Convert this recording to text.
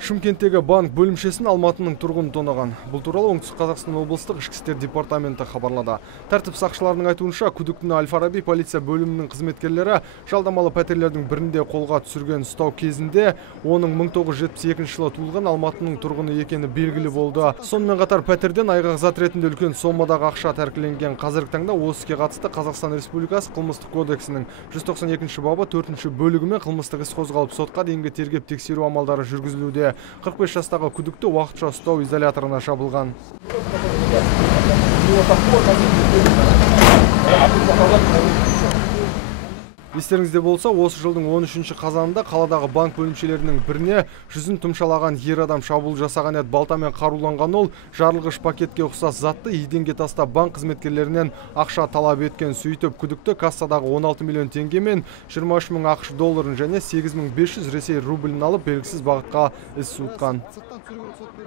Шымкенттегі банк бөлімшесін Алматының тұрғыны тонаған. Бұл туралы Оңтүстік Қазақстан облыстық ішкі істер департаменті хабарлады. Тәртіп сақшыларының айтуынша, күдіктіні Әл-Фараби полиция бөлімінің қызметкерлері жалдамалы пәтерлердің бірінде қолға түсірген. Ұстау кезінде оның 1972 жылы туылған Алматының тұрғыны екені белгілі болды. Сонымен қатар пәтерден айғақ зат ретінде үлкен сомадағы ақша тәркіленген. Қазіргі таңда осы іске қатысты Қазақстан Республикасы қылмыстық кодексінің 192 бабы 4 бөлігімен қылмыстық іс қозғалып, сотқа дейінгі тергеп тексеру амалдары жүргізілуде. 45 жастағы күдікті уақытша ұстау изоляторына жабылған. Естеріңізде болса, осы жылдың 13 қазанында қаладағы банк бөлімшелерінің біріне жүзін тұмшалаған ер адам шабуыл жасаған еді. Балтамен қаруланған ол жарылғыш пакетке ұқсас затты еденге тастап банк қызметкерлерінен ақша талап еткен. Сөйтіп, күдікті кассадағы 16 миллион теңге мен 23 мың ақш долларын және 8500 Ресей рублін алып белгісіз бағытқа із суытқан.